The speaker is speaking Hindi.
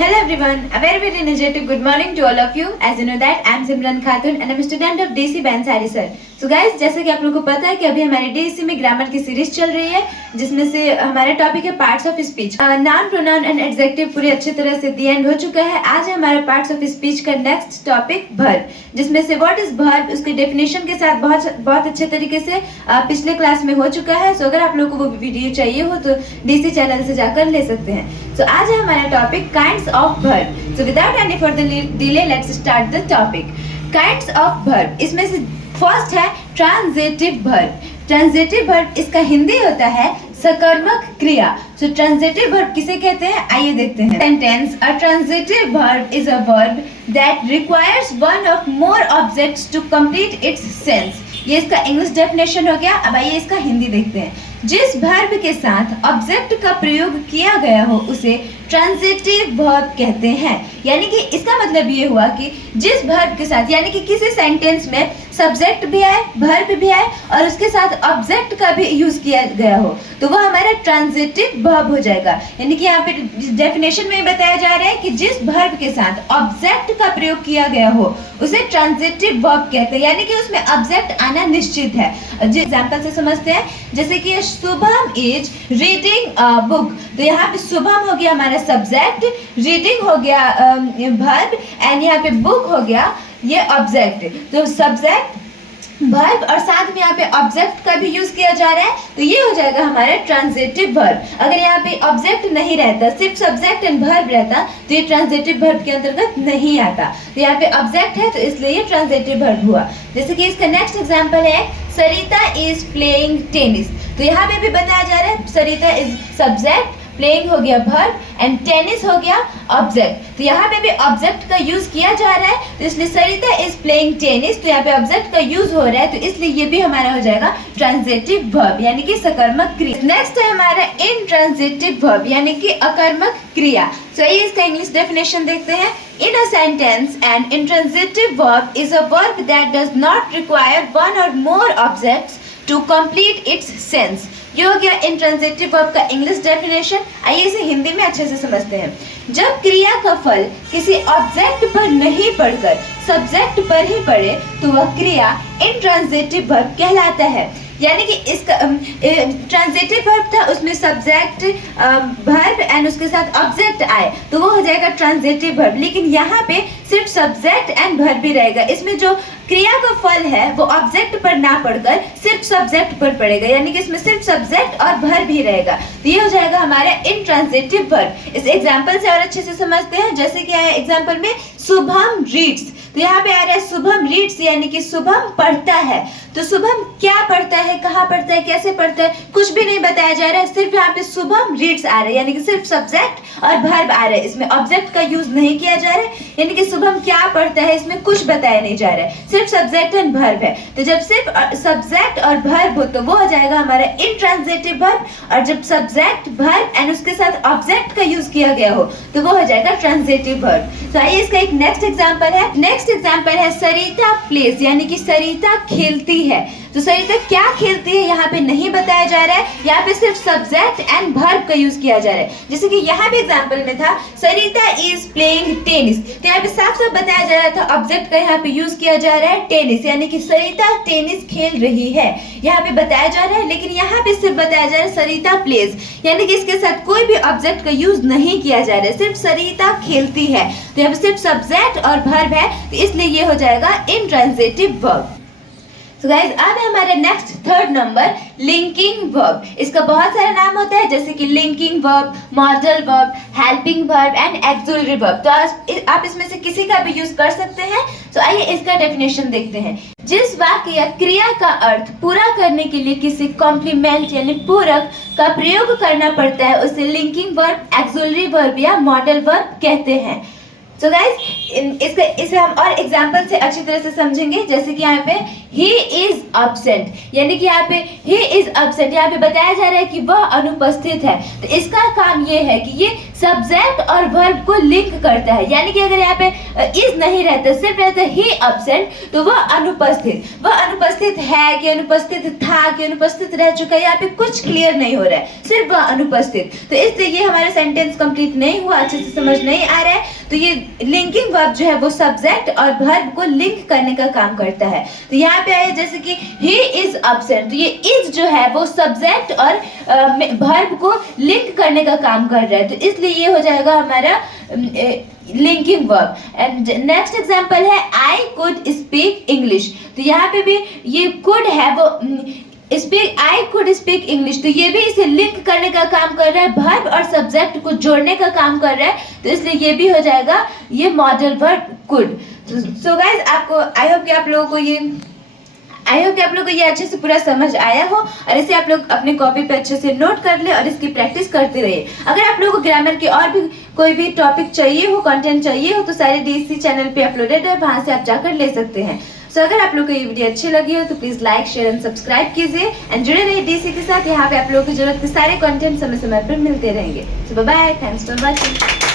Hello everyone, a very energetic good morning to all of you. As you know that I am Simran Khatun and I am a student of DC Bansari sir. So guys, जैसे कि आप लोगों को पता है कि अभी हमारे DEC में ग्रामर की सीरीज चल रही है, जिसमें से हमारा टॉपिक है parts of speech. Noun, pronoun and adjective पूरी अच्छी तरह से दी एंड हो चुका है। आज है हमारा पार्ट्स ऑफ स्पीच का नेक्स्ट टॉपिक वर्ब, जिसमें से व्हाट इज वर्ब उसके डेफिनेशन के साथ बहुत अच्छे तरीके से पिछले क्लास में हो चुका है। सो अगर आप लोगों को वो वीडियो चाहिए हो तो DC चैनल से जाकर ले सकते हैं। सो आज है हमारा topic kinds of verb. So without any further delay let's start the topic. Kinds of verb, इसमें से फर्स्ट है ट्रांजिटिव वर्ब। ट्रांजिटिव वर्ब इसका हिंदी होता है सकर्मक क्रिया। सो ट्रांजिटिव वर्ब किसे कहते हैं, आइए देखते हैं। Sentence, a transitive verb is a verb that requires one of more objects to complete its sense. ये इसका इंग्लिश डेफिनेशन हो गया। अब आइए इसका हिंदी देखते हैं। जिस वर्ब के साथ ऑब्जेक्ट का प्रयोग किया गया हो उसे ट्रांजिटिव वर्ब कहते हैं। यानी कि इसका मतलब ये हुआ कि जिस वर्ब के साथ, यानी कि किसी सेंटेंस में सब्जेक्ट भी आए, वर्ब भी आए और उसके साथ ऑब्जेक्ट का भी यूज किया गया हो तो वह हमारा ट्रांजिटिव वर्ब हो जाएगा। यानी कि यहाँ पे डेफिनेशन में बताया जा रहा है कि जिस वर्ब के साथ ऑब्जेक्ट का प्रयोग किया गया हो उसे ट्रांजिटिव वर्ब कहते हैं। यानी कि उसमें ऑब्जेक्ट आना निश्चित है। एग्जाम्पल से समझते हैं, जैसे कि Shubham is reading a book. तो यहाँ पे शुभम हो गया हमारा सब्जेक्ट, रीडिंग हो गया वर्ब एंड यहाँ पे बुक हो गया ये ऑब्जेक्ट। तो सब्जेक्ट, वर्ब और साथ में यहाँ पे ऑब्जेक्ट का भी यूज किया जा रहा है तो ये हो जाएगा हमारा ट्रांजिटिव वर्ब। अगर यहाँ पे ऑब्जेक्ट नहीं रहता, सिर्फ सब्जेक्ट एंड वर्ब रहता तो ये ट्रांजिटिव वर्ब के अंतर्गत नहीं आता। तो यहाँ पे ऑब्जेक्ट है तो इसलिए ये ट्रांजिटिव वर्ब हुआ। जैसे कि इसका नेक्स्ट एग्जांपल है सरिता इज प्लेइंग टेनिस। तो यहाँ पे भी बताया जा रहा है सरिता इज सब्जेक्ट, प्लेइंग हो गया वर्ब एंड टेनिस हो गया ऑब्जेक्ट। तो यहाँ पे भी ऑब्जेक्ट का यूज किया जा रहा है तो इसलिए सरिता इज प्लेइंग टेनिस, तो यहाँ पे ऑब्जेक्ट का यूज हो रहा है तो इसलिए ये भी हमारा हो जाएगा ट्रांजिटिव वर्ब यानी कि सकर्मक क्रिया। नेक्स्ट है हमारा इंट्रांजिटिव वर्ब यानी कि अकर्मक क्रिया। तो ये इसका इंग्लिश डेफिनेशन देखते हैं। In a sentence, an intransitive verb is a verb that does not require one or more objects to complete its sense. ये हो गया इंट्रांजिटिव वर्ब का इंग्लिश डेफिनेशन। आइए इसे हिंदी में अच्छे से समझते हैं। जब क्रिया का फल किसी ऑब्जेक्ट पर नहीं पड़कर सब्जेक्ट पर ही पड़े तो वह क्रिया इंट्रांजिटिव वर्ब कहलाता है। यानी कि इसका ट्रांजिटिव वर्ब था, उसमें सब्जेक्ट वर्ब एंड उसके साथ ऑब्जेक्ट आए तो वो हो जाएगा ट्रांजिटिव वर्ब। लेकिन यहाँ पे सिर्फ सब्जेक्ट एंड वर्ब भी रहेगा। इसमें जो क्रिया का फल है वो ऑब्जेक्ट पर ना पड़कर सिर्फ सब्जेक्ट पर पड़ेगा, यानी कि इसमें सिर्फ सब्जेक्ट और वर्ब ही रहेगा। तो ये हो जाएगा हमारा इंट्रांजिटिव वर्ब। इस एग्जाम्पल से और अच्छे से समझते हैं। जैसे कि आया एग्जाम्पल में शुभम रीड्स, तो यहाँ पे आ रहा है शुभम रीड्स यानी कि शुभम पढ़ता है। तो शुभम क्या पढ़ता है, कहाँ पढ़ता है, कैसे पढ़ता है, कुछ भी नहीं बताया जा रहा है। सिर्फ यहाँ पे शुभम रीड्स आ रहा है यानी कि सिर्फ सब्जेक्ट और वर्ब आ रहा है। इसमें ऑब्जेक्ट का यूज नहीं किया जा रहा है, यानी कि शुभम क्या पढ़ता है इसमें कुछ बताया नहीं जा रहा है, सिर्फ सब्जेक्ट एंड वर्ब है। तो जब सिर्फ सब्जेक्ट और वर्ब हो तो वो हो जाएगा हमारा इंट्रांजिटिव वर्ब, और जब सब्जेक्ट वर्ब एंड उसके साथ ऑब्जेक्ट का यूज किया गया हो तो वो हो जाएगा ट्रांजिटिव वर्ब। तो आइए इसका एक नेक्स्ट एग्जांपल है। नेक्स्ट एग्जांपल है सरिता प्लेज यानी कि सरिता खेलती है। तो सरिता क्या खेलती है यहाँ पे नहीं बताया जा रहा है, यहाँ पे सिर्फ सब्जेक्ट एंड वर्ब का यूज किया जा रहा है। जैसे कि यहाँ पे एग्जांपल में था सरिता इज प्लेइंग टेनिस, तो यहाँ पे साफ साफ बताया जा रहा था ऑब्जेक्ट का यहाँ पे यूज किया जा रहा है टेनिस, यानी कि सरिता टेनिस खेल रही है यहाँ पे बताया जा रहा है। लेकिन यहाँ पे सिर्फ बताया जा रहा है सरिता प्लेज, यानी कि इसके साथ कोई भी ऑब्जेक्ट का यूज नहीं किया जा रहा है, सिर्फ सरिता खेलती है। तो यहाँ पे सिर्फ सब्जेक्ट और वर्ब है तो इसलिए ये हो जाएगा इंट्रांजिटिव वर्ब। तो गाइस अब है हमारे next third number linking verb. इसका बहुत सारा नाम होता है जैसे कि linking verb, modal verb, helping verb and axillary verb. तो आप इसमें से किसी का भी यूज कर सकते हैं। तो आइए इसका डेफिनेशन देखते हैं। जिस वाक्य या क्रिया का अर्थ पूरा करने के लिए किसी कॉम्प्लीमेंट यानी पूरक का प्रयोग करना पड़ता है उसे लिंकिंग वर्ब, एक्सिलरी वर्ब या मॉडल वर्ब कहते हैं। तो गाइस इसे हम और एग्जांपल से अच्छी तरह से समझेंगे। जैसे कि यहाँ पे ही इज अब्सेंट, यानी कि यहाँ पे ही इज अब्सेंट यहाँ पे बताया जा रहा है कि वह अनुपस्थित है। तो इसका काम ये है कि ये सब्जेक्ट और वर्ब को लिंक करता है। यानी कि अगर यहाँ पे इज नहीं रहता, सिर्फ रहता ही एब्सेंट, तो वह अनुपस्थित है कि अनुपस्थित था कि अनुपस्थित रह चुका है, यहाँ पे कुछ क्लियर नहीं हो रहा है, सिर्फ वह अनुपस्थित। तो इसलिए ये हमारा सेंटेंस कंप्लीट नहीं हुआ, अच्छे से समझ नहीं आ रहा है। तो ये लिंकिंग वर्ब जो है वो सब्जेक्ट और वर्ब को लिंक करने का काम करता है। तो यहाँ पे आया जैसे कि ही इज एब्सेंट, तो ये इज जो है वो सब्जेक्ट और वर्ब को लिंक करने का काम कर रहा है, तो इसलिए ये हो जाएगा हमारा linking verb. And next example है आई कुड स्पीक इंग्लिश। तो यहाँ पे भी ये कुड है वो आई कुड स्पीक इंग्लिश, तो ये भी इसे लिंक करने का काम कर रहा है, वर्ब और सब्जेक्ट को जोड़ने का काम कर रहा है, तो इसलिए ये भी हो जाएगा ये modal verb could. So guys, I hope कि आप लोगों को ये अच्छे से पूरा समझ आया हो, और इसे आप लोग अपने कॉपी पे अच्छे से नोट कर ले और इसकी प्रैक्टिस करते रहिए। अगर आप लोगों को ग्रामर के और भी कोई भी टॉपिक चाहिए हो, कंटेंट चाहिए हो, तो सारे डीसी चैनल पे अपलोडेड है, वहां से आप जाकर ले सकते हैं। सो अगर आप लोग को ये वीडियो अच्छी लगी हो तो please like, share and subscribe कीजिए एंड जुड़े रहिए डीसी के साथ। यहाँ पे आप लोगों की जरूरत के सारे कंटेंट समय समय पर मिलते रहेंगे। So bye bye, thanks for watching.